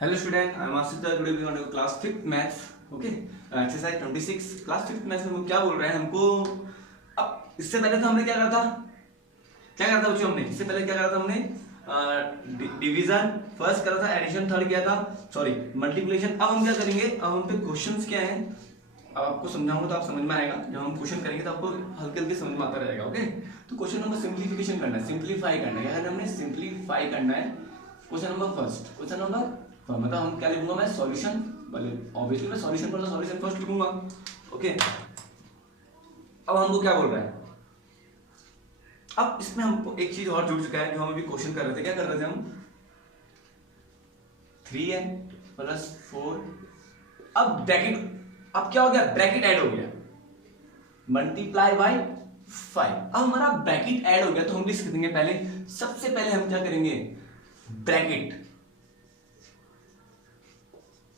Hello student, I am Asita. Today we are going to class 5th maths. Okay, exercise 26. Class 5th maths में वो क्या बोल रहे हैं हमको। अब इससे पहले तो हमने क्या करा था बच्चों। हमने इससे पहले क्या करा था हमने डिवीजन फर्स्ट करा था, एडिशन थर्ड किया था, सॉरी मल्टीप्लिकेशन। अब हम क्या करेंगे, अब हम पे क्वेश्चंस क्या हैं अब आपको समझाऊंगा तो आप समझ में आएगा। जब हम क्वेश्चन करेंगे तो आपको हल्के हल्के समझ में आता रहेगा। ओके, तो क्वेश्चन नंबर सिंप्लीफिकेशन करना है, सिंप्लीफाई करना है। क्या करना है हमने, सिंप्लीफाई करना है। Question number first, question number मतलब हम क्या लिखूंगा मैं, सॉल्यूशन। ऑब्वियसली मैं सॉल्यूशन पर सॉल्यूशन फर्स्ट लिखूंगा। ओके, अब हमको क्या बोल रहा है, अब इसमें हमको एक चीज और जुड़ चुका है जो हम अभी क्वेश्चन कर रहे थे। क्या कर रहे थे हम, 3n + 4। अब ब्रैकेट, अब क्या हो गया, ब्रैकेट ऐड हो गया, मल्टीप्लाई बाय 5। अब हमारा ब्रैकेट ऐड हो गया तो हम लिख देंगे पहले, सबसे पहले हम क्या करेंगे, ब्रैकेट।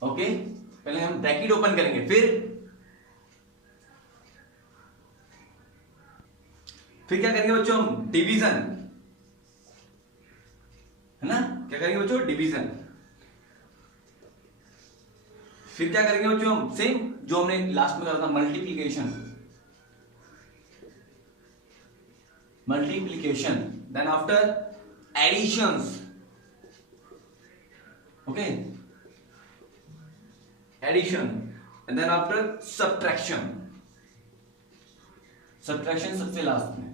ओके, पहले हम ब्रैकेट ओपन करेंगे, फिर क्या करेंगे बच्चों, हम डिवीजन, है ना, क्या करेंगे बच्चों, डिवीजन। फिर क्या करेंगे बच्चों, हम सेम जो हमने लास्ट में करा था, multiplication. Then after additions. Okay, addition and then after subtraction. Subtraction सबसे लास्ट में।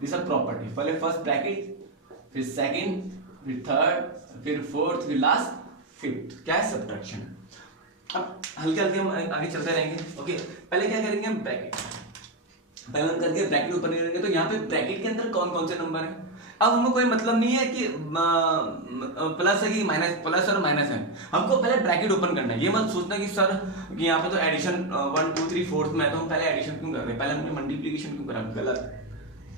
दिस आर प्रॉपर्टी, पहले फर्स्ट ब्रैकेट, फिर सेकंड, फिर थर्ड, फिर फोर्थ, फिर लास्ट फिफ्थ। क्या है, सब्ट्रैक्शन। अब हल्के हल्के हम आगे चलते रहेंगे। ओके, पहले क्या करेंगे हम, ब्रैकेट। पहले हम करके ब्रैकेट ओपन करेंगे तो यहाँ पे ब्रैकेट के अंदर कौन कौन से नंबर है। अब हमको कोई मतलब नहीं है कि प्लस है कि माइनस, प्लस और माइनस है। हमको पहले ब्रैकेट ओपन करना है। ये मत सोचना कि सर कि यहाँ पे तो एडिशन 1 2 3 4th में है तो हम पहले एडिशन क्यों कर रहे हैं, पहले हमने मल्टीप्लिकेशन क्यों करा। गलत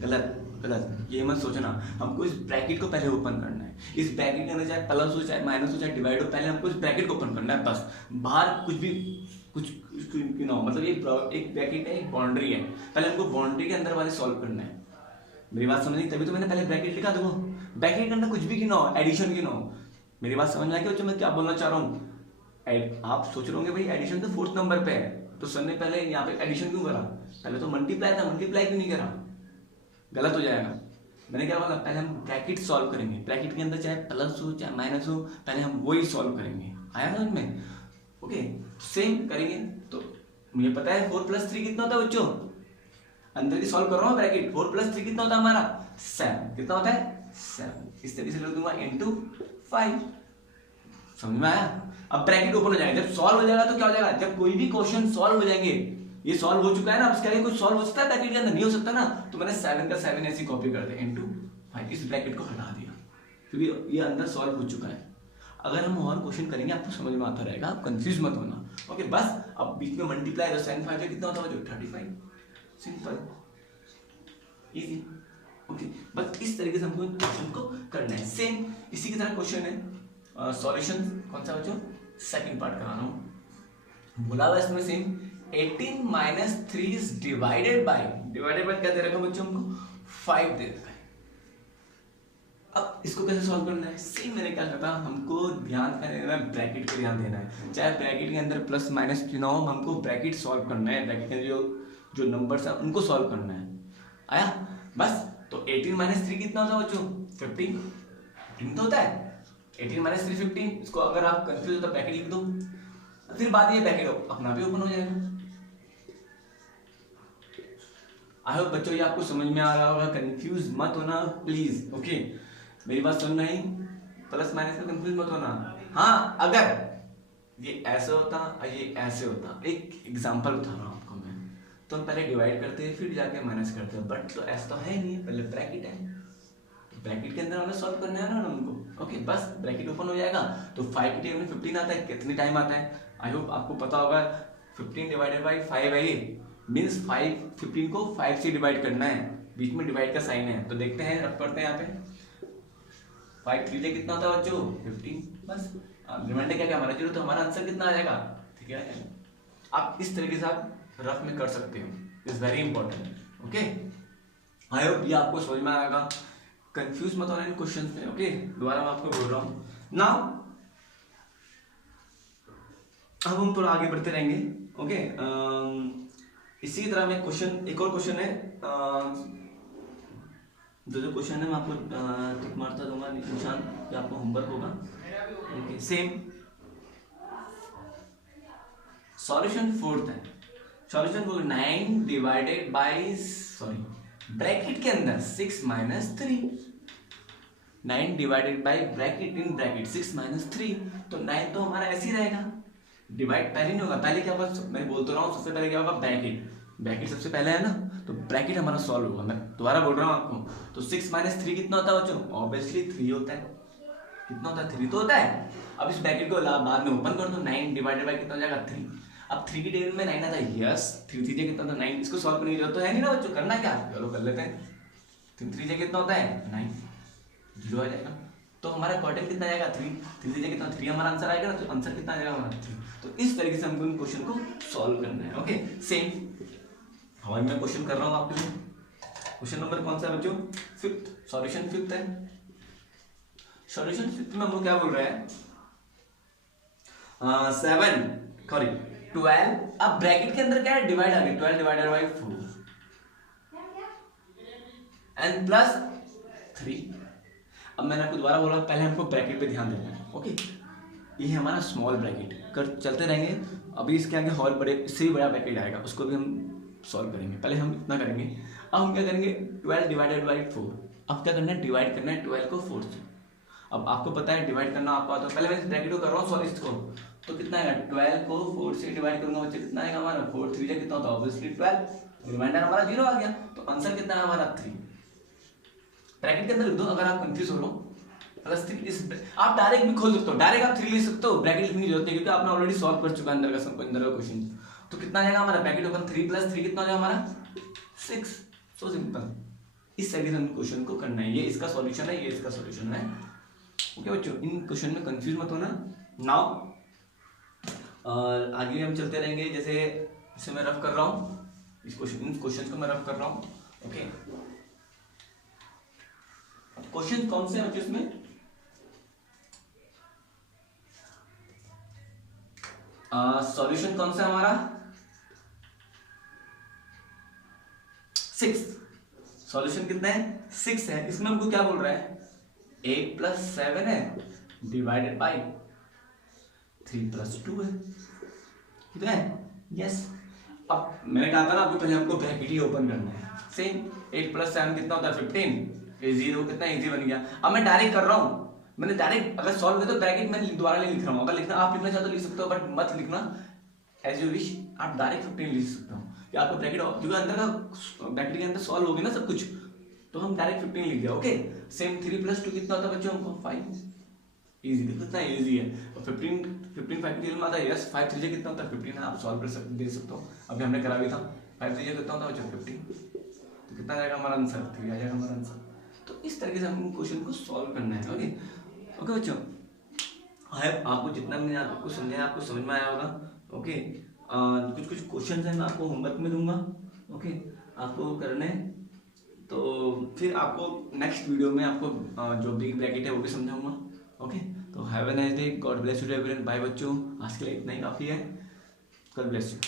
गलत गलत, ये मत सोचना। हमको इस ब्रैकेट को पहले ओपन करना है। इस ब्रैकेट के अंदर चाहे प्लस हो, चाहे माइनस हो, चाहे डिवाइड हो, पहले हमको इस ब्रैकेट को ओपन करना है बस। बाहर कुछ भी कुछ ना हो, मतलब ये एक ब्रैकेट है, एक बाउंड्री है, पहले हमको बाउंड्री के अंदर वाले सॉल्व करना है। मेरी बात समझ नहीं, तभी तो मैंने पहले ब्रैकेट लिखा। देखो ब्रैकेट के अंदर कुछ भी क्यों ना हो, एडिशन क्यों ना हो। मेरी बात समझ में आ गई मैं क्या बोलना चाह रहा हूँ। आप सोच रहे होंगे भाई एडिशन तो 4th नंबर पे है, तो सर ने पहले यहाँ पे एडिशन क्यों करा, पहले तो मल्टीप्लाई था, मल्टीप्लाई क्यों नहीं करा। गलत हो जाएगा। मैंने क्या बोला, पहले हम ब्रैकेट सॉल्व करेंगे। ब्रैकेट के अंदर चाहे प्लस हो चाहे माइनस हो, पहले हम वही सॉल्व करेंगे। आया समझ में। ओके, सेम करेंगे। तो मुझे पता है 4 + 3 कितना होता है बच्चों, अंदर की सॉल्व कर रहा हूँ ब्रैकेट। 4 + 3 कितना होता है हमारा, 7। कितना होता है, 7। इस तरीके से लिख दूंगा × 5। समझ में आया। अब ब्रैकेट ओपन हो जाएगा, जब सॉल्व हो जाएगा तो क्या हो जाएगा, जब कोई भी क्वेश्चन सॉल्व हो जाएंगे, ये सॉल्व हो चुका है ना, अब इसके आगे कुछ सॉल्व हो सकता है ब्रैकेट के अंदर, नहीं हो सकता ना, तो मैंने 7 का 7 ऐसी कॉपी कर दिया × 5, इस ब्रैकेट को हटा दिया क्योंकि ये अंदर सॉल्व हो चुका है। अगर हम और क्वेश्चन करेंगे आपको समझ में आता रहेगा, आप कंफ्यूज मत होना। ओके, बस अब बीच में मल्टीप्लाई तो sin 5 कितना होता है जो 35। Simple, easy. ओके, बस इस तरीके से हमको क्वेश्चन को करना है। सेम इसी की तरह क्वेश्चन है सॉल्यूशन। कौन सा बच्चों, सेकंड पार्ट करा रहा हूं। बोला हुआ इसमें सेम 18 - 3 इज डिवाइडेड बाय क्या दे रखा बच्चों हमको, 5 दे रखा है। अब इसको कैसे सॉल्व करना है, सेम मैंने क्या कहा, हमको ध्यान देना है, ब्रैकेट पे ध्यान देना है। चाहे ब्रैकेट के अंदर प्लस माइनस क्यों ना हो, हमको ब्रैकेट सॉल्व करना है। ब्रैकेट के जो नंबर्स है उनको सॉल्व करना है। आया बस। तो 18 - 3 कितना होता है बच्चों, 15। 15 तो होता है, 18 - 3 15। इसको अगर आप कंफ्यूज हो तो ब्रैकेट लिख दो, फिर बाद ये ब्रैकेट अपना भी ओपन हो जाएगा। आई होप बच्चों ये आपको समझ में आ रहा होगा, कंफ्यूज मत होना प्लीज। ओके, मेरी बात सुन रही, प्लस माइनस में कंफ्यूज मत होना। हाँ, अगर ये ऐसे होता और ये ऐसे होता, एक एग्जांपल बता रहा हूँ आपको मैं, तो हम पहले डिवाइड करते हैं फिर जाके माइनस करते हैं, बट तो ऐसा तो है नहीं, पहले ब्रैकेट है, तो ब्रैकेट के अंदर हमें सॉल्व करना है ना हमको। ओके, बस ब्रैकेट ओपन हो जाएगा तो 5 की टेबल में 15 आता है, कितने टाइम आता है, आई होप आपको पता होगा। 15 / 5 है, ये मीन्स 15 को 5 से डिवाइड करना है, बीच में डिवाइड का साइन है, तो देखते हैं, रब करते हैं यहाँ पे। 5 3 कितना होता है बच्चों, 15। बस रिमाइंडर क्या क्या हमारा 0, तो हमारा आंसर कितना आ जाएगा, ठीक है। आप इस तरीके से आप रफ में कर सकते हो, is very important. Okay, I hope ये आपको समझ में आएगा। कंफ्यूज मत होना इन क्वेश्चन में। ओके, दोबारा मैं आपको बोल रहा हूँ। नाउ अब हम थोड़ा आगे बढ़ते रहेंगे। ओके, इसी तरह में क्वेश्चन, एक और क्वेश्चन है, जो क्वेश्चन है मैं आपको टिक मारता दूंगा निशान, कि आपको होमवर्क होगा। ओके, सेम सॉल्यूशन फोर्थ है। सॉल्यूशन को 9 डिवाइडेड बाई, सॉरी ब्रैकेट के अंदर 6 minus 3, 9 divided by bracket in bracket 6 minus 3, तो 9 तो हमारा ऐसे ही रहेगा, डिवाइड पहले नहीं होगा। पहले क्या होगा, मैं बोलता रहा हूँ, सबसे पहले क्या होगा, ब्रैकेट, ब्रैकेट सबसे पहले है ना, तो ब्रैकेट हमारा सॉल्व होगा। मैं दोबारा बोल रहा हूँ आपको, तो 6 माइनस 3 कितना होता है बच्चों, ऑब्वियसली 3 होता है। कितना होता है, 3 तो होता है। अब इस ब्रैकेट को बाद में ओपन कर दो, 9 डिवाइडेड बाई कितना हो जाएगा, 3। अब 3 की टेबल में 9 आता है, यस 3 3 कितना होता है 9। इसको सॉल्व करने की जरूरत तो है नहीं ना बच्चों, करना क्या, चलो कर लेते हैं। 3 3 कितना होता है 9, 0 आ जाएगा। तो हमारा क्वाड्रेंट कितना आएगा 3, 3 3 कितना 3 हमारा आंसर आएगा ना, तो आंसर कितना आ जाएगा हमारा 3। तो इस तरीके से हमको इन क्वेश्चन को सॉल्व करना है। ओके, सेम हमारे मैं क्वेश्चन कर रहा हूँ आपके लिए। क्वेश्चन नंबर कौन सा है बच्चों, फिफ्थ, सॉल्यूशन फिफ्थ है। सॉल्यूशन फिफ्थ में हमको क्या बोल रहा है, 7 सॉरी 12, अब ब्रैकेट के अंदर क्या है, डिवाइड आ गया, 12 डिवाइडेड बाई 4 एंड प्लस 3। अब मैंने आपको दोबारा बोला, पहले हमको ब्रैकेट पे ध्यान देना है। ओके, ये है हमारा स्मॉल ब्रैकेट, कर चलते रहेंगे। अभी इसके आगे और बड़े, इससे भी बड़ा ब्रैकेट आएगा, उसको भी हम सॉल्व करेंगे। पहले हम इतना करेंगे। अब हम क्या करेंगे, 12 डिवाइडेड बाई 4। अब क्या करना है, डिवाइड करना है 12 को 4 से। अब आपको पता है डिवाइड करना आपको आता है, पहले मैं इस ब्रैकेट को कर रहा हूँ सॉल्व इसको, तो कितना आएगा, 12 को 4 से डिवाइड करूंगा बच्चे, कितना आएगा हमारा, 4 3 कितना होता है, ऑब्वियसली 12, रिमाइंडर हमारा 0 आ गया। तो आंसर कितना है हमारा 3। ब्रैकेट के अंदर लिख दो अगर आप कंफ्यूज हो लो, प्लस 3 इस, आप डायरेक्ट भी खोल सकते हो, डायरेक्ट आप 3 लिख सकते हो, ब्रैकेट लिखने की जरूरत है क्योंकि आपने ऑलरेडी सॉल्व कर चुका है अंदर का क्वेश्चन। तो कितना आएगा हमारा, ब्रैकेट ओपन 3 प्लस 3 कितना हो जाएगा हमारा 6। सो सिंपल, इस तरीके से हम क्वेश्चन को करना है। ये इसका सॉल्यूशन है, ये इसका सॉल्यूशन है। ओके बच्चों, इन क्वेश्चन में कंफ्यूज मत होना। नाउ और आगे हम चलते रहेंगे, जैसे इसे मैं रफ कर रहा हूँ, इस क्वेश्चन, इन क्वेश्चन को मैं रफ कर रहा हूँ। ओके, क्वेश्चन कौन से हैं बच्चों इसमें, सॉल्यूशन कौन सा है हमारा, 6। सॉल्यूशन कितना है, 6 है। इसमें हमको क्या बोल रहा है, 8 प्लस 7 है डिवाइडेड बाई 3 प्लस 2 है, ठीक है, यस। अब मैंने कहा था ना आपको, पहले हमको ब्रैकेट ही ओपन करना है। सेम 8 प्लस 7 कितना होता है 15, ये 0 कितना इजी बन गया। अब मैं डायरेक्ट कर रहा हूँ, मैंने डायरेक्ट अगर सॉल्व किया तो ब्रैकेट में दोबारा नहीं लिख रहा हूँ, अगर लिखना आप लिखना चाहते तो लिख सकते हो, बट मत लिखना एज यू विश, आप डायरेक्ट 15 लिख सकते हो कि आपको ब्रैकेट, क्योंकि अंदर का ब्रैकेट के अंदर सॉल्व होगी ना सब कुछ, तो हम डायरेक्ट 15 लिख दिया। ओके, सेम 3 प्लस 2 कितना होता है बच्चों हमको 5, इजी, कितना इजी है। और 15 15 5 की में आता है, यस 5 3 कितना होता है 15 है, आप सॉल्व कर सकते, दे सकते हो, अभी हमने करा भी था। 5 3 कितना होता है बच्चों 15, तो कितना आ जाएगा हमारा आंसर, 3 आ जाएगा हमारा आंसर। तो इस तरीके से हम क्वेश्चन को सॉल्व करना है। ओके ओके बच्चों, आई आपको जितना मैंने आपको समझाया आपको समझ में आया होगा। ओके, कुछ कुछ क्वेश्चन है मैं आपको होमवर्क में दूंगा, ओके आपको करने, तो फिर आपको नेक्स्ट वीडियो में आपको जो बिग ब्रैकेट है वो भी समझाऊंगा। ओके, तो have a nice day, God bless you everyone, bye बच्चों, आज के लिए इतना ही काफ़ी है, गॉड ब्लेस यू।